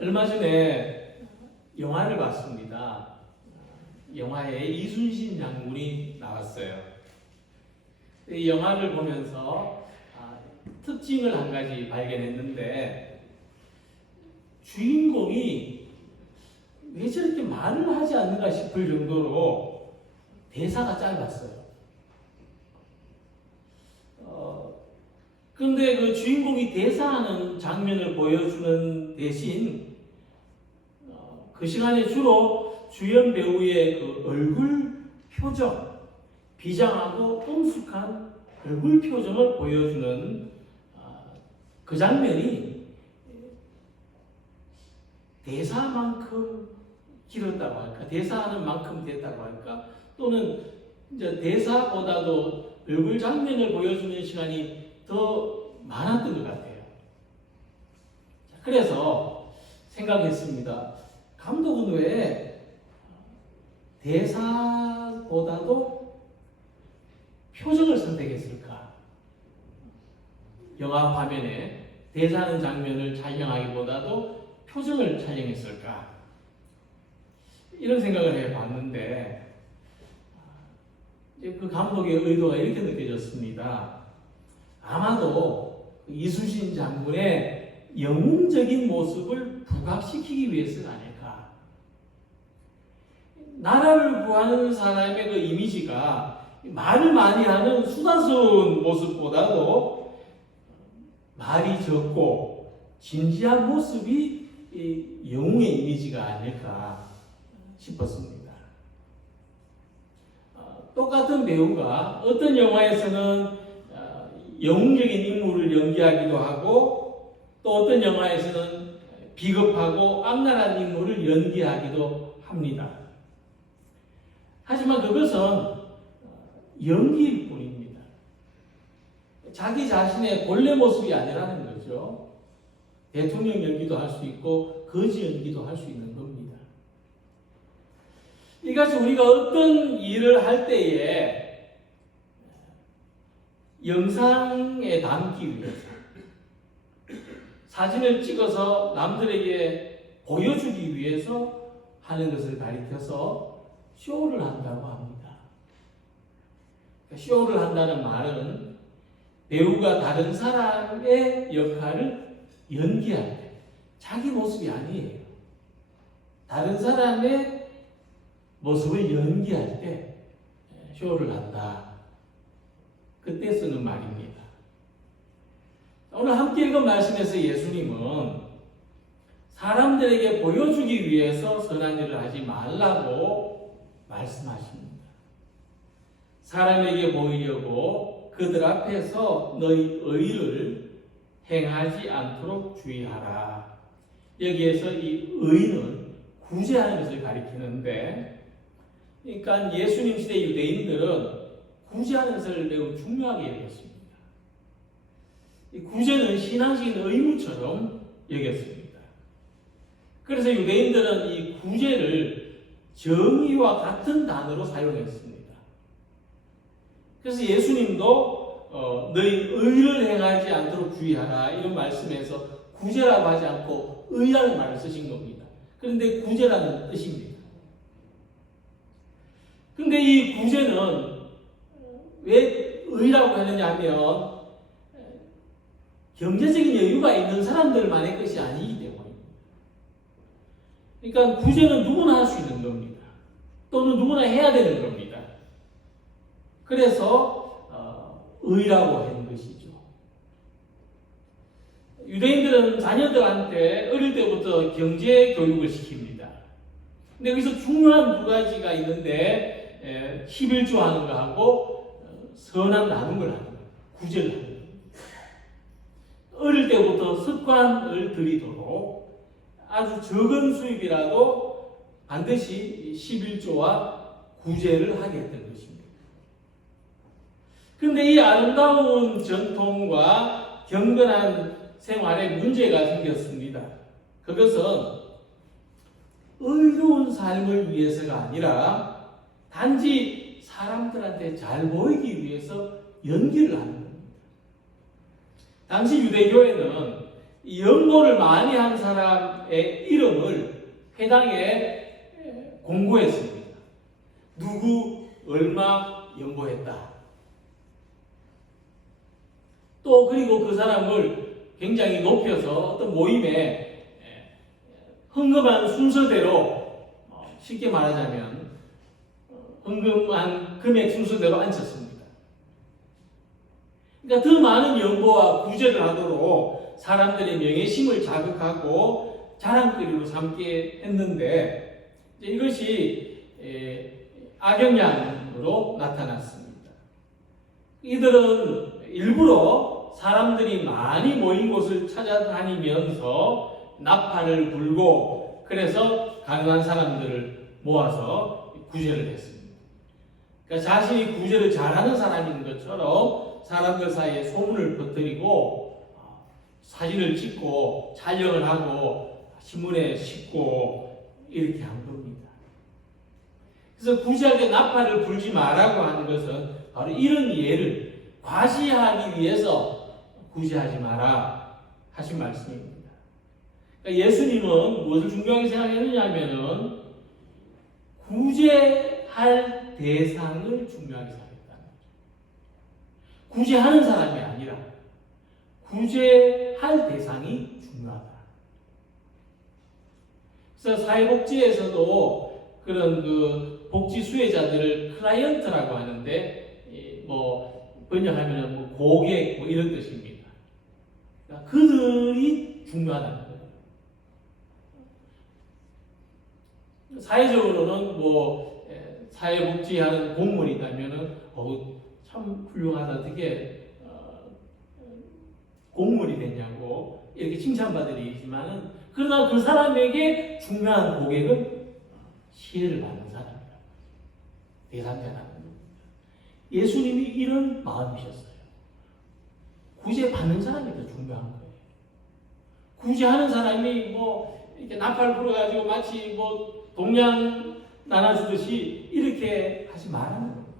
얼마 전에 영화를 봤습니다. 영화에 이순신 장군이 나왔어요. 이 영화를 보면서 특징을 한 가지 발견했는데, 주인공이 왜 저렇게 말을 하지 않는가 싶을 정도로 대사가 짧았어요. 그런데 그 주인공이 대사하는 장면을 보여주는 대신 그 시간에 주로 주연 배우의 그 얼굴 표정, 비장하고 엄숙한 얼굴 표정을 보여주는 그 장면이 대사만큼 길었다고 할까, 대사하는 만큼 됐다고 할까, 또는 이제 대사보다도 얼굴 장면을 보여주는 시간이 더 많았던 것 같아요. 그래서 생각했습니다. 감독은 왜 대사보다도 표정을 선택했을까? 영화 화면에 대사하는 장면을 촬영하기보다도 표정을 촬영했을까? 이런 생각을 해봤는데, 그 감독의 의도가 이렇게 느껴졌습니다. 아마도 이순신 장군의 영웅적인 모습을 부각시키기 위해서가 아닐까. 나라를 구하는 사람의 그 이미지가 말을 많이 하는 수다스러운 모습보다도 말이 적고 진지한 모습이 영웅의 이미지가 아닐까 싶었습니다. 똑같은 배우가 어떤 영화에서는 영웅적인 인물을 연기하기도 하고, 또 어떤 영화에서는 비겁하고 악랄한 인물을 연기하기도 합니다. 하지만 그것은 연기일 뿐입니다. 자기 자신의 본래 모습이 아니라는 거죠. 대통령 연기도 할 수 있고 거지 연기도 할 수 있는 겁니다. 이같이 우리가 어떤 일을 할 때에 영상에 담기 위해서, 사진을 찍어서 남들에게 보여주기 위해서 하는 것을 가리켜서 쇼를 한다고 합니다. 쇼를 한다는 말은 배우가 다른 사람의 역할을 연기할 때, 자기 모습이 아니에요. 다른 사람의 모습을 연기할 때 쇼를 한다. 그때 쓰는 말입니다. 오늘 함께 읽은 말씀에서 예수님은 사람들에게 보여주기 위해서 선한 일을 하지 말라고 말씀하십니다. 사람에게 보이려고 그들 앞에서 너희 의를 행하지 않도록 주의하라. 여기에서 이 의는 구제하는 것을 가리키는데, 그러니까 예수님 시대 유대인들은 구제하는 것을 매우 중요하게 여겼습니다. 이 구제는 신앙적인 의무처럼 여겼습니다. 그래서 유대인들은 이 구제를 정의와 같은 단어로 사용했습니다. 그래서 예수님도 너희 의를 행하지 않도록 주의하라, 이런 말씀에서 구제라고 하지 않고 의라는 말을 쓰신 겁니다. 그런데 구제라는 뜻입니다. 그런데 이 구제는 왜 의라고 하느냐 하면 경제적인 여유가 있는 사람들만의 것이 아니기 때문입니다. 그러니까 구제는 누구나 할 수 있는 겁니다. 또는 누구나 해야 되는 겁니다. 그래서 의라고 하는 것이죠. 유대인들은 자녀들한테 어릴 때부터 경제 교육을 시킵니다. 근데 여기서 중요한 두 가지가 있는데, 11조 하는 거 하고 선한 나눔 걸 하는 거예요. 구제를 하는 거예요. 어릴 때부터 습관을 들이도록 아주 적은 수입이라도 반드시 11조와 구제를 하게 했던 것입니다. 그런데 이 아름다운 전통과 경건한 생활에 문제가 생겼습니다. 그것은 의로운 삶을 위해서가 아니라 단지 사람들한테 잘 보이기 위해서 연기를 하는 겁니다. 당시 유대교회는 이 연보를 많이 한 사람의 이름을 회당에 공고했습니다. 누구 얼마 연보했다. 또 그리고 그 사람을 굉장히 높여서 어떤 모임에 헌금한 순서대로, 쉽게 말하자면 헌금한 금액 순서대로 앉혔습니다. 그러니까 더 많은 연보와 구제를 하도록 사람들의 명예심을 자극하고 자랑거리로 삼게 했는데, 이것이 악영향으로 나타났습니다. 이들은 일부러 사람들이 많이 모인 곳을 찾아다니면서 나팔을 불고, 그래서 가능한 사람들을 모아서 구제를 했습니다. 그러니까 자신이 구제를 잘하는 사람인 것처럼 사람들 사이에 소문을 퍼뜨리고 사진을 찍고 촬영을 하고 신문에 싣고 이렇게 한 겁니다. 그래서 구제할 때 나팔을 불지 말라고 하는 것은 바로 이런 예를 과시하기 위해서 구제하지 마라 하신 말씀입니다. 그러니까 예수님은 무엇을 중요하게 생각했느냐 하면은 구제할 대상을 중요하게 생각했다. 구제하는 사람이 아니라 구제할 대상이 중요하다. 그래서 사회복지에서도 그런 그 복지 수혜자들을 클라이언트라고 하는데, 번역하면 고객 이런 뜻입니다. 그러니까 그들이 중요하다는 거예요. 사회적으로는 사회복지하는 공무원이 있다면은 참 훌륭하다, 어떻게 공무원이 됐냐고 이렇게 칭찬받을 일이지만은, 그러나 그 사람에게 중요한 고객은 시혜를 받는 사람이라고, 대상자라는 겁니다. 예수님이 이런 마음이셨어요. 구제받는 사람이 더 중요한 거예요. 구제하는 사람이 이렇게 나팔 불어가지고 마치 동양 나눠주듯이 이렇게 하지 말라는 겁니다.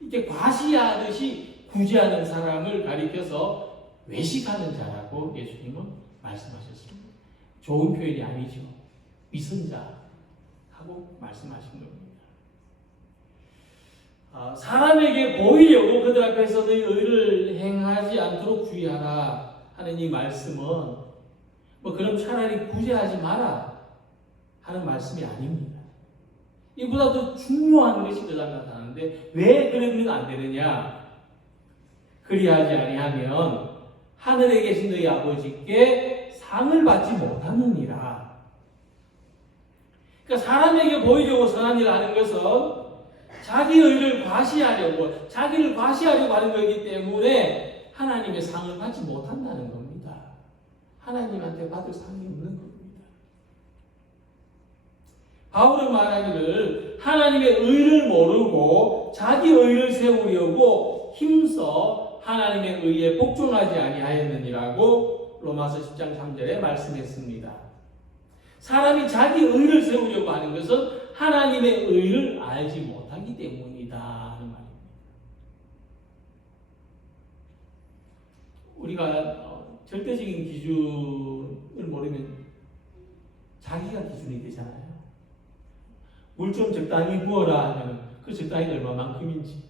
이렇게 과시하듯이 구제하는 사람을 가리켜서 외식하는 자라고 예수님은 말씀하셨습니다. 좋은 표현이 아니죠. 위선자하고 말씀하신 겁니다. 사람에게 보이려고 그들 앞에서 너희 의를 행하지 않도록 주의하라 하는 이 말씀은 그럼 차라리 구제하지 마라 하는 말씀이 아닙니다. 이보다 더 중요한 것이 더 나타나는데, 왜 그러면 안 되느냐? 그리하지 아니하면 하늘에 계신 너희 아버지께 상을 받지 못하느니라. 그러니까 사람에게 보이려고 선한 일을 하는 것은 자기 의를 과시하려고, 자기를 과시하려고 하는 것이기 때문에 하나님의 상을 받지 못한다는 겁니다. 하나님한테 받을 상이 없는 겁니다. 바울은 말하기를 하나님의 의를 모르고 자기 의를 세우려고 힘써 하나님의 의에 복종하지 아니하였느니라고 로마서 10장 3절에 말씀했습니다. 사람이 자기 의를 세우려고 하는 것은 하나님의 의를 알지 못하기 때문이다 하는 말입니다. 우리가 절대적인 기준을 모르면 자기가 기준이 되잖아요. 물 좀 적당히 부어라 하면 그 적당히가 얼마만큼인지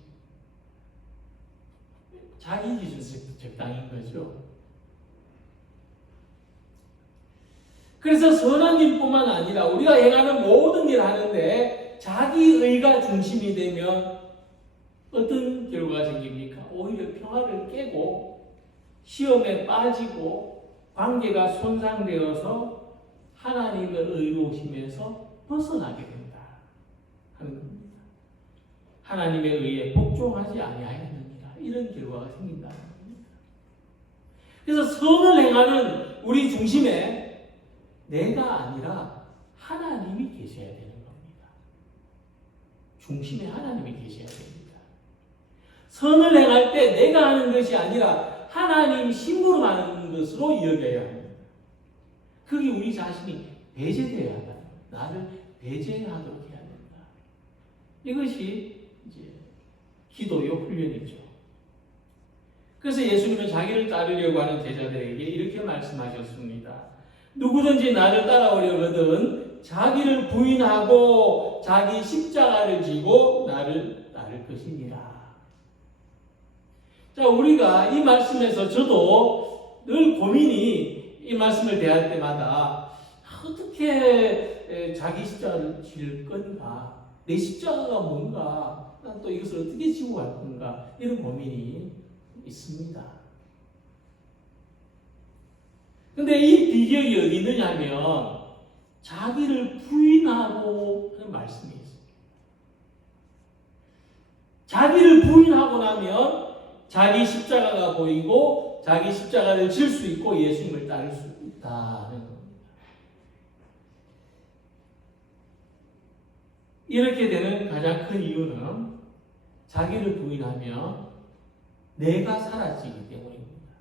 자기 기준 적당인 거죠. 그래서 선한 일뿐만 아니라 우리가 행하는 모든 일을 하는데 자기 의가 중심이 되면 어떤 결과가 생깁니까? 오히려 평화를 깨고 시험에 빠지고 관계가 손상되어서 하나님의 의로우심에서 벗어나게 된다 하는 겁니다. 하나님의 의에 복종하지 아니하였느니라, 이런 결과가 생긴다는 겁니다. 그래서 선을 행하는 우리 중심에 내가 아니라 하나님이 계셔야 되는 겁니다. 중심에 하나님이 계셔야 됩니다. 선을 행할 때 내가 하는 것이 아니라 하나님 심부름하는 것으로 여겨야 합니다. 그게 우리 자신이 배제되어야 한다. 나를 배제하도록 해야 된다. 이것이 이제 기도의 훈련이죠. 그래서 예수님은 자기를 따르려고 하는 제자들에게 이렇게 말씀하셨습니다. 누구든지 나를 따라오려거든 자기를 부인하고 자기 십자가를 지고 나를 따를 것이니라. 자, 우리가 이 말씀에서 저도 늘 고민이 이 말씀을 대할 때마다 어떻게 자기 십자가를 질 건가? 내 십자가가 뭔가? 난 또 이것을 어떻게 지고 갈 건가? 이런 고민이 있습니다. 근데 이 비결이 어디 있느냐면 자기를 부인하고 하는 말씀이 있어요. 자기를 부인하고 나면 자기 십자가가 보이고 자기 십자가를 질 수 있고 예수님을 따를 수 있다는 겁니다. 이렇게 되는 가장 큰 이유는 자기를 부인하면 내가 사라지기 때문입니다.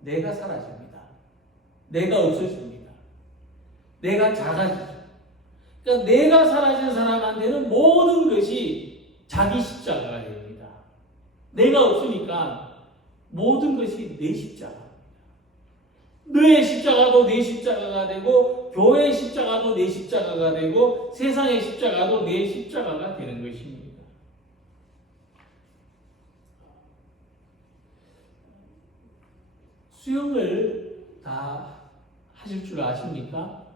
내가 사라집니다. 내가 없어집니다. 내가 작아지죠. 그러니까 내가 사라진 사람한테는 모든 것이 자기 십자가가 됩니다. 내가 없으니까 모든 것이 내 십자가. 너의 십자가도 내 십자가가 되고 교회의 십자가도 내 십자가가 되고 세상의 십자가도 내 십자가가 되는 것입니다. 수영을 다 하실 줄 아십니까?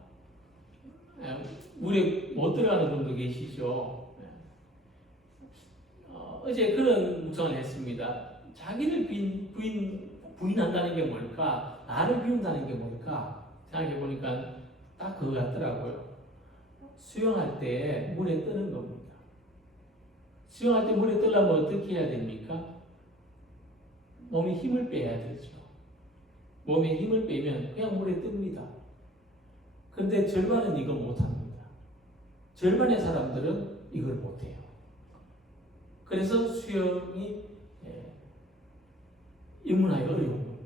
물에 못 들어가는 분도 계시죠. 어제 그런 묵상을 했습니다. 자기를 부인한다는 게 뭘까? 나를 비운다는 게 뭘까? 생각해 보니까 딱 그거 같더라고요. 수영할 때 물에 뜨는 겁니다. 수영할 때 물에 뜨려면 어떻게 해야 됩니까? 몸에 힘을 빼야 되죠. 몸에 힘을 빼면 그냥 물에 뜹니다. 그런데 절반은 이걸 못합니다. 절반의 사람들은 이걸 못해요. 그래서 수영이 입문하기 어려운 겁니다.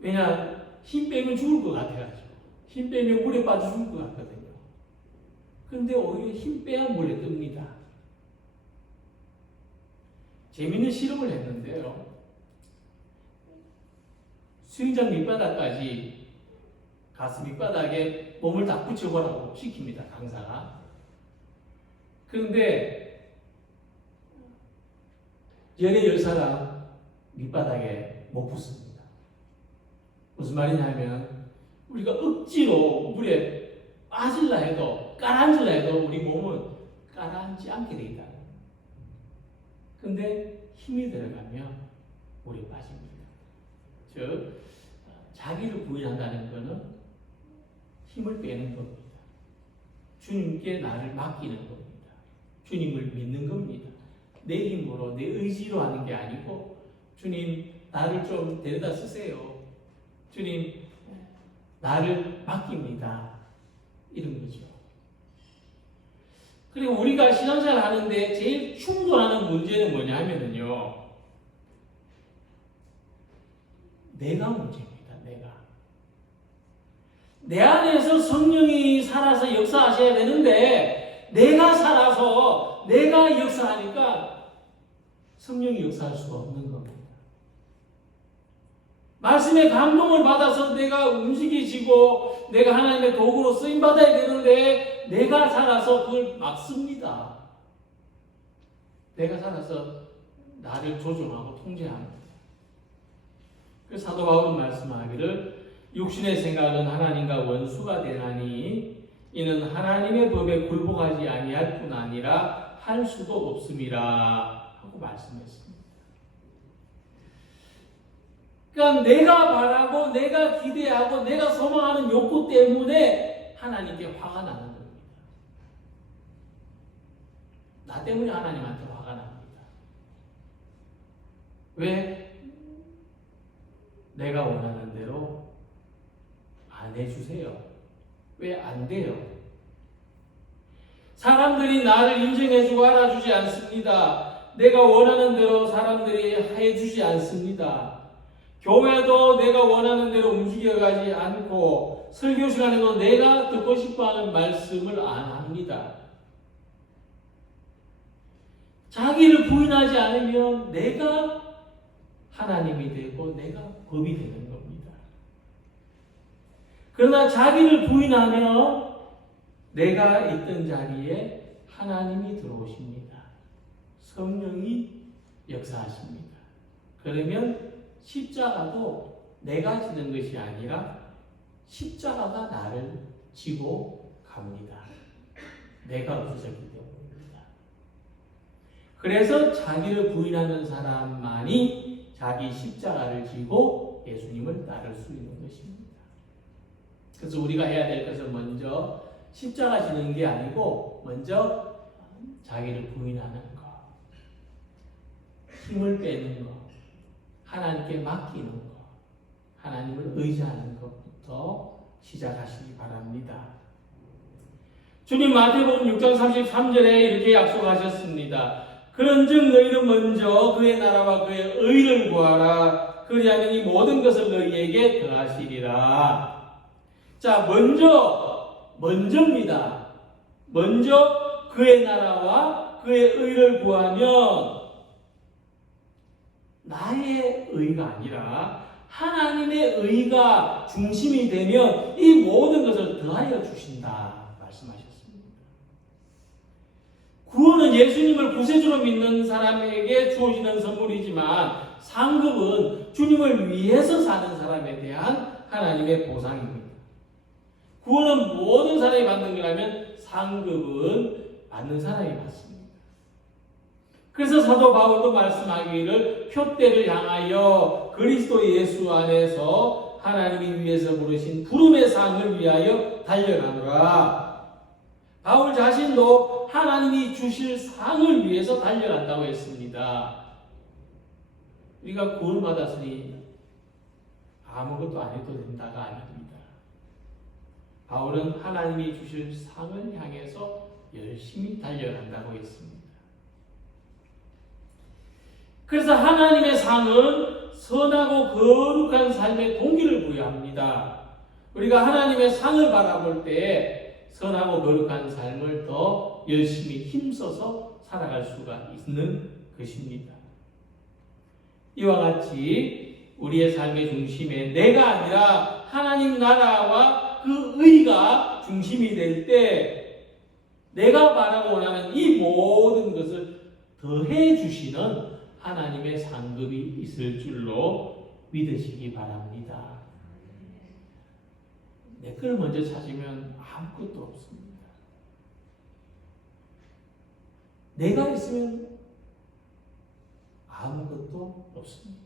왜냐, 힘 빼면 죽을 것 같아가지고. 힘 빼면 물에 빠져 죽을 것 같거든요. 그런데 오히려 힘 빼야 물에 뜹니다. 재밌는 실험을 했는데요. 수영장 밑바닥까지 가스 밑바닥에 몸을 다 붙여보라고 시킵니다, 강사가. 그런데 열에 10사람 밑바닥에 못 붙습니다. 무슨 말이냐면 우리가 억지로 물에 빠질라 해도 가라앉으려 해도 우리 몸은 가라앉지 않게 되어 있다. 그런데 힘이 들어가면 물에 빠집니다. 즉 자기를 부인한다는 것은 힘을 빼는 겁니다. 주님께 나를 맡기는 겁니다. 주님을 믿는 겁니다. 내 힘으로 내 의지로 하는 게 아니고 주님 나를 좀 데려다 쓰세요. 주님 나를 맡깁니다. 이런 거죠. 그리고 우리가 신앙생활 하는데 제일 충돌하는 문제는 뭐냐 하면은요. 내가 문제입니다. 내 안에서 성령이 살아서 역사하셔야 되는데 내가 살아서 내가 역사하니까 성령이 역사할 수가 없는 겁니다. 말씀의 감동을 받아서 내가 움직이지고 내가 하나님의 도구로 쓰임받아야 되는데 내가 살아서 그걸 막습니다. 내가 살아서 나를 조종하고 통제합니다. 그래서 사도 바울은 말씀하기를 육신의 생각은 하나님과 원수가 되나니 이는 하나님의 법에 굴복하지 아니할 뿐 아니라 할 수도 없음이라 하고 말씀했습니다. 그러니까 내가 바라고 내가 기대하고 내가 소망하는 욕구 때문에 하나님께 화가 나는 겁니다. 나 때문에 하나님한테 화가 납니다. 왜? 내가 원하는 대로 안 해주세요. 왜 안 돼요? 사람들이 나를 인정해주고 알아주지 않습니다. 내가 원하는 대로 사람들이 해주지 않습니다. 교회도 내가 원하는 대로 움직여가지 않고 설교 시간에도 내가 듣고 싶어하는 말씀을 안 합니다. 자기를 부인하지 않으면 내가 하나님이 되고 내가 법이 되는 겁니다. 그러나 자기를 부인하면 내가 있던 자리에 하나님이 들어오십니다. 성령이 역사하십니다. 그러면 십자가도 내가 지는 것이 아니라 십자가가 나를 지고 갑니다. 내가 없어졌기 때문입니다. 그래서 자기를 부인하는 사람만이 자기 십자가를 지고 예수님을 따를 수 있는 것입니다. 그래서 우리가 해야 될 것은 먼저 십자가 지는 게 아니고 먼저 자기를 부인하는 것, 힘을 빼는 것, 하나님께 맡기는 것, 하나님을 의지하는 것부터 시작하시기 바랍니다. 주님 마태복음 6장 33절에 이렇게 약속하셨습니다. 그런즉 너희는 먼저 그의 나라와 그의 의를 구하라. 그리하면 이 모든 것을 너희에게 더하시리라. 자, 먼저입니다. 먼저 그의 나라와 그의 의를 구하면 나의 의가 아니라 하나님의 의가 중심이 되면 이 모든 것을 더하여 주신다 말씀하셨습니다. 구원은 예수님을 구세주로 믿는 사람에게 주어지는 선물이지만 상급은 주님을 위해서 사는 사람에 대한 하나님의 보상입니다. 구원은 모든 사람이 받는 거라면 상급은 받는 사람이 받습니다. 그래서 사도 바울도 말씀하기를 표대를 향하여 그리스도 예수 안에서 하나님이 위해서 부르신 부름의 상을 위하여 달려가노라. 바울 자신도 하나님이 주실 상을 위해서 달려간다고 했습니다. 우리가 구원 받았으니 아무것도 안 해도 된다가 아닙니다. 바울은 하나님이 주실 상을 향해서 열심히 달려간다고 했습니다. 그래서 하나님의 상은 선하고 거룩한 삶의 동기를 부여합니다. 우리가 하나님의 상을 바라볼 때 선하고 거룩한 삶을 더 열심히 힘써서 살아갈 수가 있는 것입니다. 이와 같이 우리의 삶의 중심에 내가 아니라 하나님 나라와 그 의가 중심이 될 때 내가 바라고 원하는 이 모든 것을 더해 주시는 하나님의 상급이 있을 줄로 믿으시기 바랍니다. 내 걸 먼저 찾으면 아무것도 없습니다. 내가 있으면 아무것도 없습니다.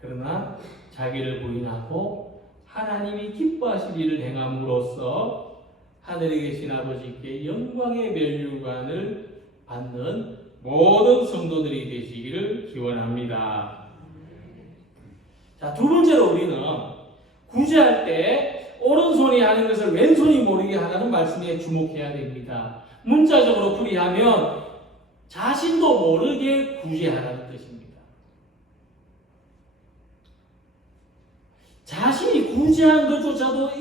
그러나 자기를 부인하고 하나님이 기뻐하실 일을 행함으로써 하늘에 계신 아버지께 영광의 면류관을 받는 모든 성도들이 되시기를 기원합니다. 자, 두 번째로 우리는 구제할 때 오른손이 하는 것을 왼손이 모르게 하라는 말씀에 주목해야 됩니다. 문자적으로 풀이하면 자신도 모르게 구제하라는 뜻입니다. 자신이 구제한 것조차도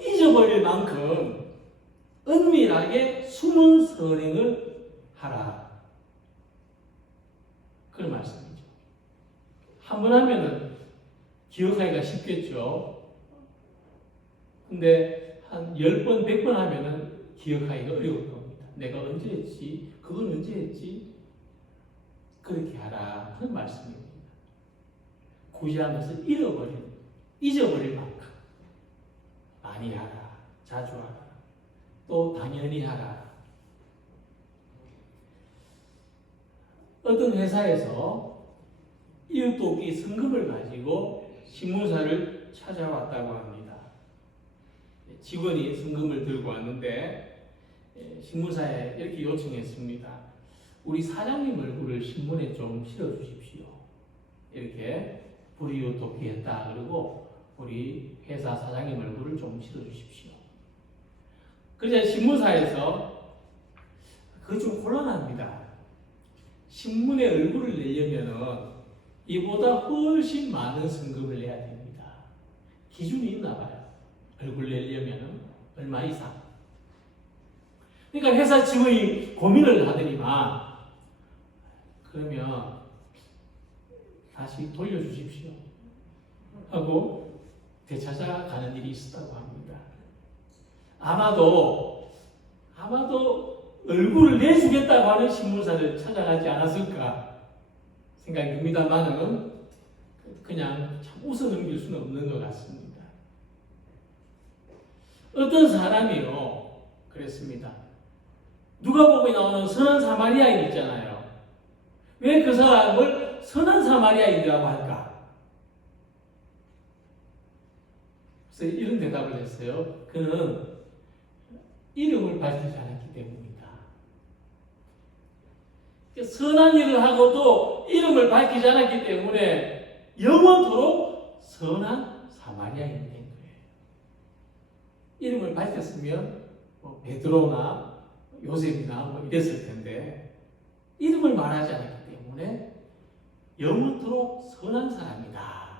잊어버릴 만큼 은밀하게 숨은 선행을 하라. 그런 말씀이죠. 한 번 하면은 기억하기가 쉽겠죠. 근데 한 10번, 100번 하면은 기억하기가 어려울 겁니다. 내가 언제 했지? 그건 언제 했지? 그렇게 하라. 그런 말씀입니다. 구제한 것을 잊어버릴 만큼 많이 하라. 자주 하라. 또 당연히 하라. 어떤 회사에서 이웃 돕기 성금을 가지고 신문사를 찾아왔다고 합니다. 직원이 성금을 들고 왔는데 신문사에 이렇게 요청했습니다. 우리 사장님 얼굴을 신문에 좀 실어주십시오. 이렇게 불이웃 돕기 했다. 그리고 우리 회사 사장님 얼굴을 좀 실어주십시오. 그래서 신문사에서 그거 좀 곤란합니다. 신문에 얼굴을 내려면은 이보다 훨씬 많은 성금을 내야 됩니다. 기준이 있나 봐요. 얼굴 내려면은 얼마 이상. 그러니까 회사 직원이 고민을 하더니만 그러면 다시 돌려주십시오 하고 되찾아가는 일이 있었다고 합니다. 아마도 얼굴을 내주겠다고 하는 신문사를 찾아가지 않았을까 생각이 듭니다만은 그냥 참 웃어 넘길 수는 없는 것 같습니다. 어떤 사람이요 그랬습니다. 누가복음에 나오는 선한 사마리아인 있잖아요. 왜 그 사람을 선한 사마리아인이라고 할까? 그래서 이런 대답을 했어요. 그는 이름을 밝히지 않았기 때문이다. 선한 일을 하고도 이름을 밝히지 않았기 때문에 영원토록 선한 사마리아인이 된 거예요. 이름을 밝혔으면 뭐 베드로나 요셉이나 뭐 이랬을 텐데 이름을 말하지 않았기 때문에 영원토록 선한 사람이다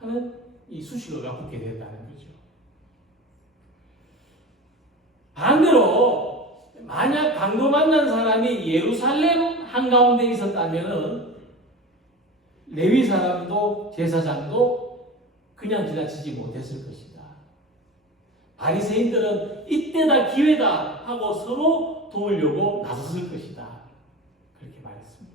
하는 이 수식어가 붙게 됐다는 거죠. 반대로 만약 강도 만난 사람이 예루살렘 한가운데 있었다면 레위 사람도 제사장도 그냥 지나치지 못했을 것이다. 바리새인들은 이때다 기회다 하고 서로 도우려고 나섰을 것이다. 그렇게 말했습니다.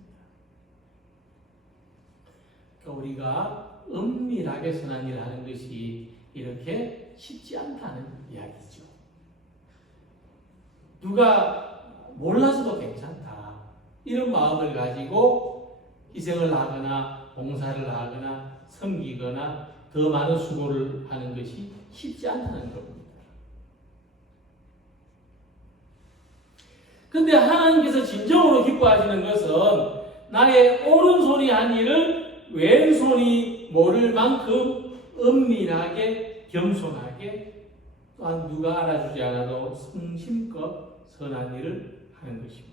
그러니까 우리가 은밀하게 선한 일을 하는 것이 이렇게 쉽지 않다는 이야기죠. 누가 몰라서도 괜찮다. 이런 마음을 가지고 희생을 하거나 봉사를 하거나 섬기거나 더 많은 수고를 하는 것이 쉽지 않다는 겁니다. 근데 하나님께서 진정으로 기뻐하시는 것은 나의 오른손이 한 일을 왼손이 모를 만큼 은밀하게 겸손하게 또한 누가 알아주지 않아도 성심껏 선한 일을 하는 것입니다.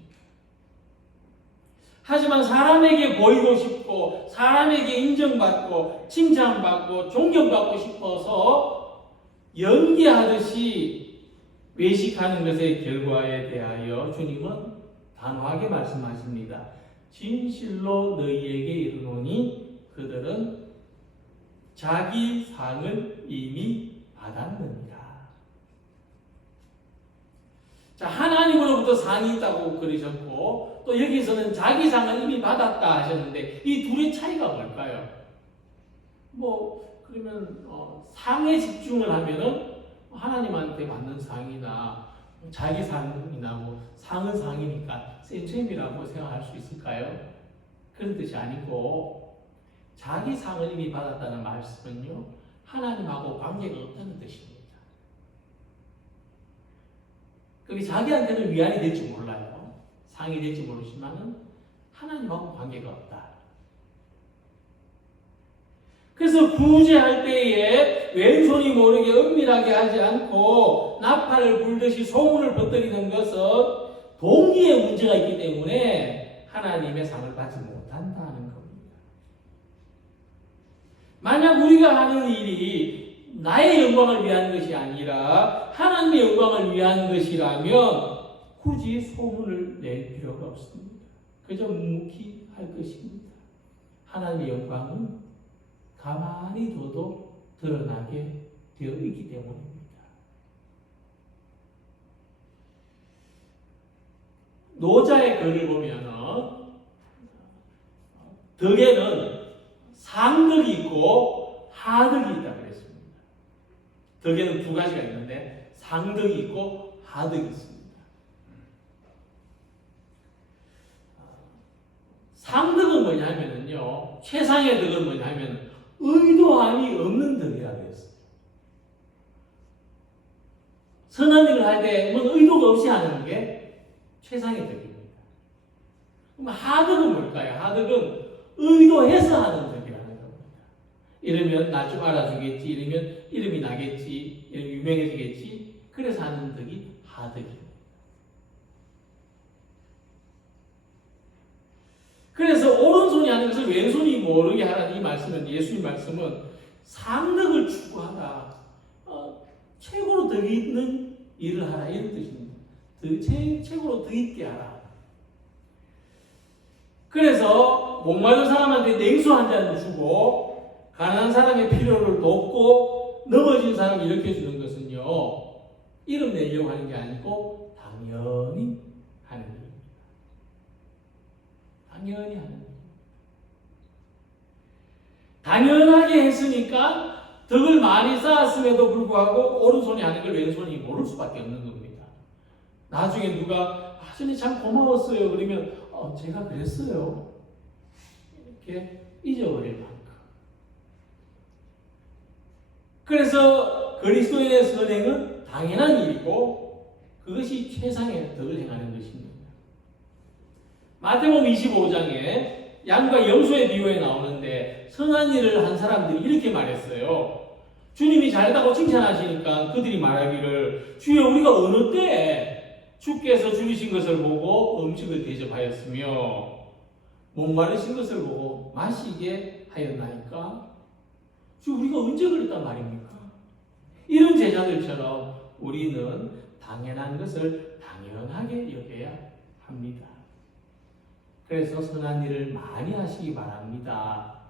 하지만 사람에게 보이고 싶고 사람에게 인정받고 칭찬받고 존경받고 싶어서 연기하듯이 외식하는 것의 결과에 대하여 주님은 단호하게 말씀하십니다. 진실로 너희에게 이르노니 그들은 자기 상을 이미 받았느니라. 자, 하나님으로부터 상이 있다고 그러셨고 또 여기서는 자기 상을 이미 받았다 하셨는데 이 둘의 차이가 뭘까요? 뭐 그러면 상에 집중을 하면은 하나님한테 받는 상이나 자기 상이나 뭐 상은 상이니까 센셈이라고 생각할 수 있을까요? 그런 뜻이 아니고 자기 상을 이미 받았다는 말씀은요 하나님하고 관계가 없다는 뜻입니다. 그게 자기한테는 위안이 될지 몰라요. 상이 될지 모르지만은 하나님하고 관계가 없다. 그래서 구제할 때에 왼손이 모르게 은밀하게 하지 않고 나팔을 불듯이 소문을 퍼뜨리는 것은 동기에 문제가 있기 때문에 하나님의 상을 받지 못한다는 겁니다. 만약 우리가 하는 일이 나의 영광을 위한 것이 아니라 하나님의 영광을 위한 것이라면 굳이 소문을 낼 필요가 없습니다. 그저 묵묵히 할 것입니다. 하나님의 영광은 가만히 둬도 드러나게 되어 있기 때문입니다. 노자의 글을 보면은 덕에는 상덕이 있고 하덕이 있다고 그랬습니다. 덕에는 두 가지가 있는데 상덕이 있고 하덕이 있습니다. 상덕은 뭐냐면요, 최상의 덕은 뭐냐면 의도함이 없는 덕이라고 했어요. 선한 일을 할 때 의도가 없이 하는 게 최상의 덕입니다. 그럼 하덕은 뭘까요? 하덕은 의도해서 하는 덕이라는 겁니다. 이러면 나 좀 알아주겠지, 이러면 이름이 나겠지, 이러면 유명해지겠지, 그래서 하는 덕이 하덕입니다. 그래서 오른손이 하는 것을 왼손이 모르게 하라는 이 말씀은, 예수님 말씀은 상덕을 추구하라, 최고로 덕이 있는 일을 하라, 이런 뜻입니다. 최고로 더 있게 하라. 그래서 목마른 사람한테 냉수 한 잔 주고 가난한 사람의 필요를 돕고 넘어진 사람을 일으켜주는 것은요, 이름 내려고 하는 게 아니고 당연히 하는 일입니다. 당연히 하는 일. 당연하게 했으니까 덕을 많이 쌓았음에도 불구하고 오른손이 하는 걸 왼손이 모를 수밖에 없는 겁니다. 나중에 누가 선생님 참 고마웠어요 그러면 제가 그랬어요 이렇게 잊어버릴 만큼. 그래서 그리스도인의 선행은 당연한 일이고 그것이 최상의 덕을 행하는 것입니다. 마태복음 25장에 양과 염소의 비유에 나오는데 선한 일을 한 사람들이 이렇게 말했어요. 주님이 잘했다고 칭찬하시니까 그들이 말하기를 주여 우리가 어느 때에 주께서 줄이신 것을 보고 음식을 대접하였으며 목마르신 것을 보고 마시게 하였나이까? 주 우리가 언제 그랬단 말입니까? 이런 제자들처럼 우리는 당연한 것을 당연하게 여겨야 합니다. 그래서 선한 일을 많이 하시기 바랍니다.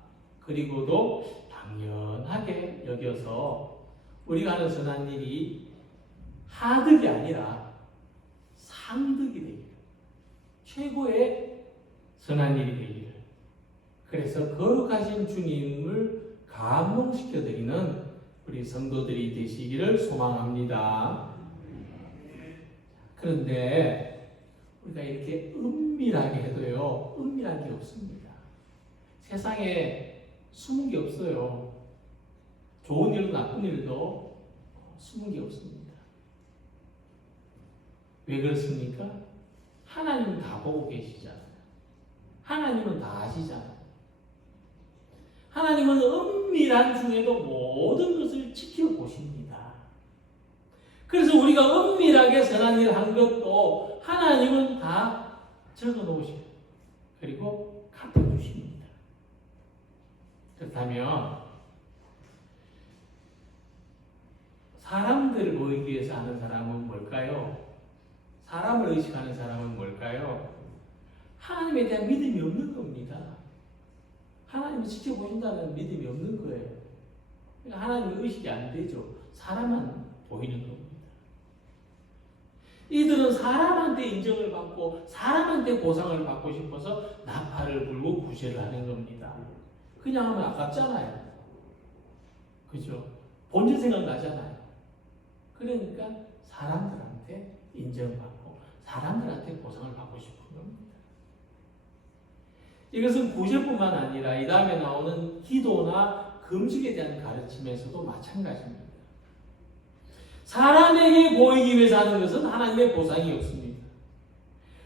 그리고도 당연하게 여겨서 우리가 하는 선한 일이 하득이 아니라 상득이 되기를, 최고의 선한 일이 되기를, 그래서 거룩하신 주님을 감동시켜드리는 우리 성도들이 되시기를 소망합니다. 그런데 우리가 이렇게 은밀하게 해도요, 은밀한 게 없습니다. 세상에 숨은 게 없어요. 좋은 일도 나쁜 일도 숨은 게 없습니다. 왜 그렇습니까? 하나님은 다 보고 계시잖아요. 하나님은 다 아시잖아요. 하나님은 은밀한 중에도 모든 것을 지켜보십니다. 그래서 우리가 은밀하게 선한 일을 한 것도 하나님은 다 적어놓으시고 그리고 갚아주십니다. 그렇다면 사람들을 보이기 위해서 하는 사람은 뭘까요? 사람을 의식하는 사람은 뭘까요? 하나님에 대한 믿음이 없는 겁니다. 하나님이 지켜보신다는 믿음이 없는 거예요. 그러니까 하나님의 의식이 안 되죠. 사람만 보이는 겁니다. 이들은 사람한테 인정을 받고 사람한테 보상을 받고 싶어서 나팔을 불고 구제를 하는 겁니다. 그냥 하면 아깝잖아요. 그죠? 본질 생각나잖아요. 그러니까 사람들한테 인정받고 사람들한테 보상을 받고 싶은 겁니다. 이것은 구제뿐만 아니라 이 다음에 나오는 기도나 금식에 대한 가르침에서도 마찬가지입니다. 사람에게 보이기 위해서 하는 것은 하나님의 보상이 없습니다.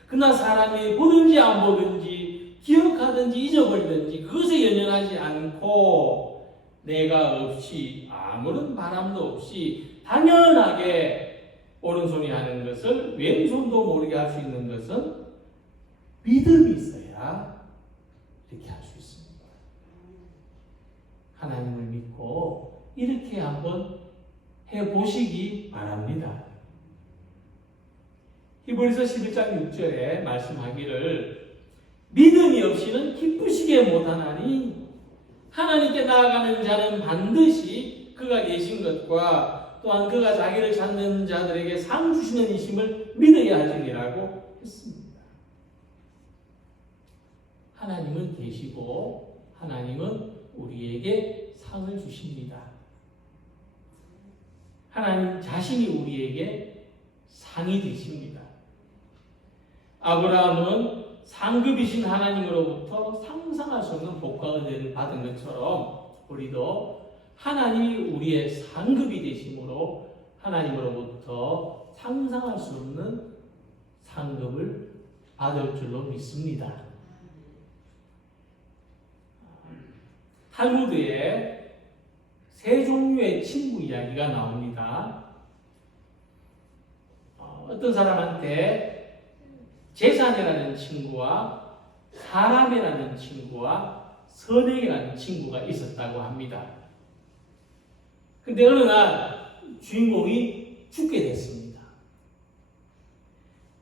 그러나 사람이 보든지 안 보든지 기억하든지 잊어버리든지 그것에 연연하지 않고 내가 없이 아무런 바람도 없이 당연하게 오른손이 하는 것을 왼손도 모르게 할 수 있는 것은 믿음이 있어야 이렇게 할 수 있습니다. 하나님을 믿고 이렇게 한번 해보시기 바랍니다. 히브리서 11장 6절에 말씀하기를 믿음이 없이는 기쁘시게 못하나니 하나님께 나아가는 자는 반드시 그가 계신 것과 또한 그가 자기를 찾는 자들에게 상 주시는 이심을 믿어야 하시니라고 했습니다. 하나님은 계시고 하나님은 우리에게 상을 주십니다. 하나님 자신이 우리에게 상이 되십니다. 아브라함은 상급이신 하나님으로부터 상상할 수 없는 복과 은혜를 받은 것처럼 우리도 하나님이 우리의 상급이 되심으로 하나님으로부터 상상할 수 없는 상급을 받을 줄로 믿습니다. 탈무드에 세 종류의 친구 이야기가 나옵니다. 어떤 사람한테 재산이라는 친구와 사람이라는 친구와 선행이라는 친구가 있었다고 합니다. 근데 어느 날 주인공이 죽게 됐습니다.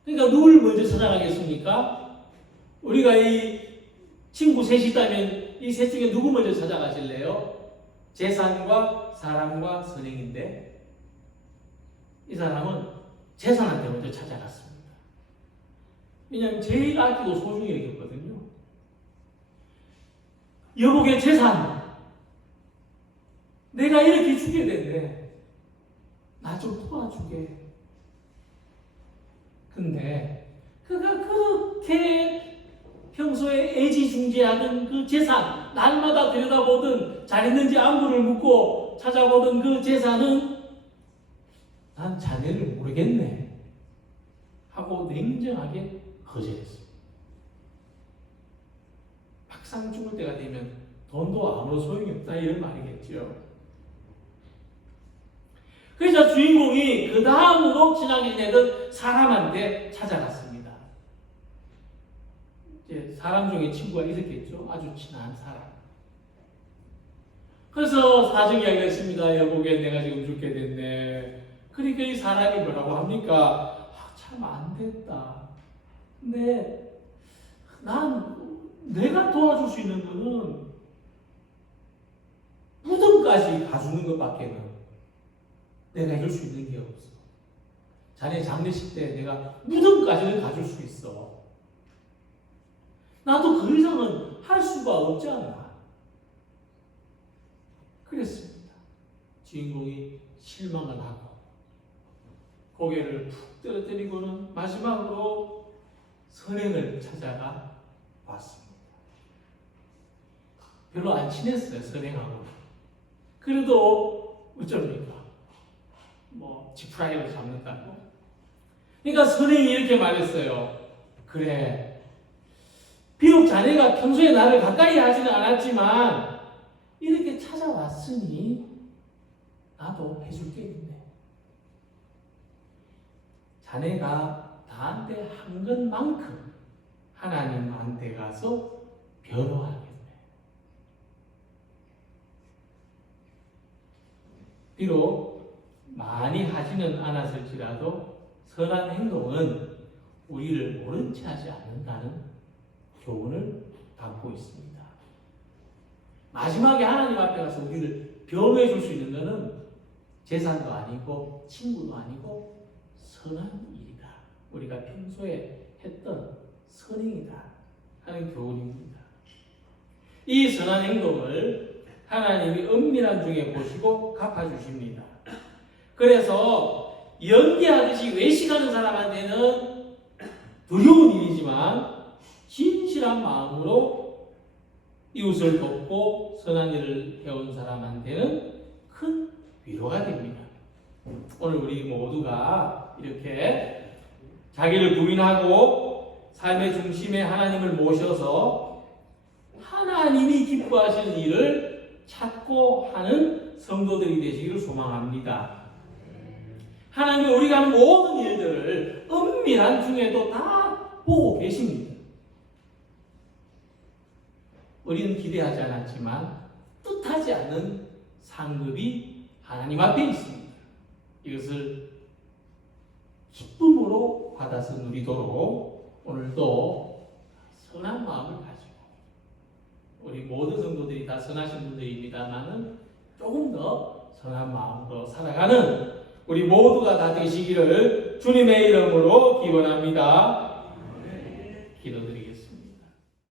그러니까 누굴 먼저 찾아가겠습니까? 우리가 이 친구 셋이 있다면 이 셋 중에 누구 먼저 찾아가실래요? 재산과 사랑과 선행인데 이 사람은 재산한테 먼저 찾아갔습니다. 왜냐하면 제일 아끼고 소중히 여겼거든요. 여보게 재산, 내가 이렇게 죽게 됐네. 나 좀 도와주게. 근데 그가 그렇게 평소에 애지중지하던 그 재산, 날마다 들여다보던 잘 있는지 안부를 묻고 찾아보던 그 재산은 난 자네를 모르겠네 하고 냉정하게 거절했습니다. 막상 죽을 때가 되면 돈도 아무런 소용이 없다 이런 말이겠죠. 그래서 주인공이 그 다음으로 친하게 지내던 사람한테 찾아갔습니다. 이제 사람 중에 친구가 있었겠죠. 아주 친한 사람. 그래서 사정 이야기가 있습니다. 여보게 내가 지금 죽게 됐네. 그러니까 이 사람이 뭐라고 합니까? 참 안 됐다. 근데 내가 도와줄 수 있는 거는 무덤까지 가주는 것밖에는 내가 해줄 수 있는 게 없어. 자네 장례식 때 내가 무덤까지는 가줄 수 있어. 나도 그 이상은 할 수가 없지 않나. 그랬습니다. 주인공이 실망을 하고 고개를 푹 떨어뜨리고는 마지막으로 선행을 찾아가 왔습니다. 별로 안 친했어요, 선행하고. 그래도 어쩝니까? 지푸라기를 잡는다고. 그러니까 선행이 이렇게 말했어요. 그래, 비록 자네가 평소에 나를 가까이 하지는 않았지만 이렇게 찾아왔으니 나도 해줄 게 있네. 자네가 나한테 한 것만큼 하나님한테 가서 변호하겠네. 비록 많이 하지는 않았을지라도 선한 행동은 우리를 모른 채 하지 않는다는 교훈을 담고 있습니다. 마지막에 하나님 앞에 가서 우리를 변호해 줄 수 있는 것은 재산도 아니고 친구도 아니고 선한 일이다. 우리가 평소에 했던 선행이다 하는 교훈입니다. 이 선한 행동을 하나님이 은밀한 중에 보시고 갚아주십니다. 그래서 연기하듯이 외식하는 사람한테는 두려운 일이지만 진실한 마음으로 이웃을 돕고 선한 일을 해온 사람한테는 큰 위로가 됩니다. 오늘 우리 모두가 이렇게 자기를 부인하고 삶의 중심에 하나님을 모셔서 하나님이 기뻐하시는 일을 찾고 하는 성도들이 되시기를 소망합니다. 하나님이 우리가 하는 모든 일들을 은밀한 중에도 다 보고 계십니다. 우리는 기대하지 않았지만 뜻하지 않는 상급이 하나님 앞에 있습니다. 이것을 기쁨으로 받아서 누리도록 오늘도 선한 마음을 가지고, 우리 모든 성도들이 다 선하신 분들입니다만은 조금 더 선한 마음으로 살아가는 우리 모두가 다 되시기를 주님의 이름으로 기원합니다.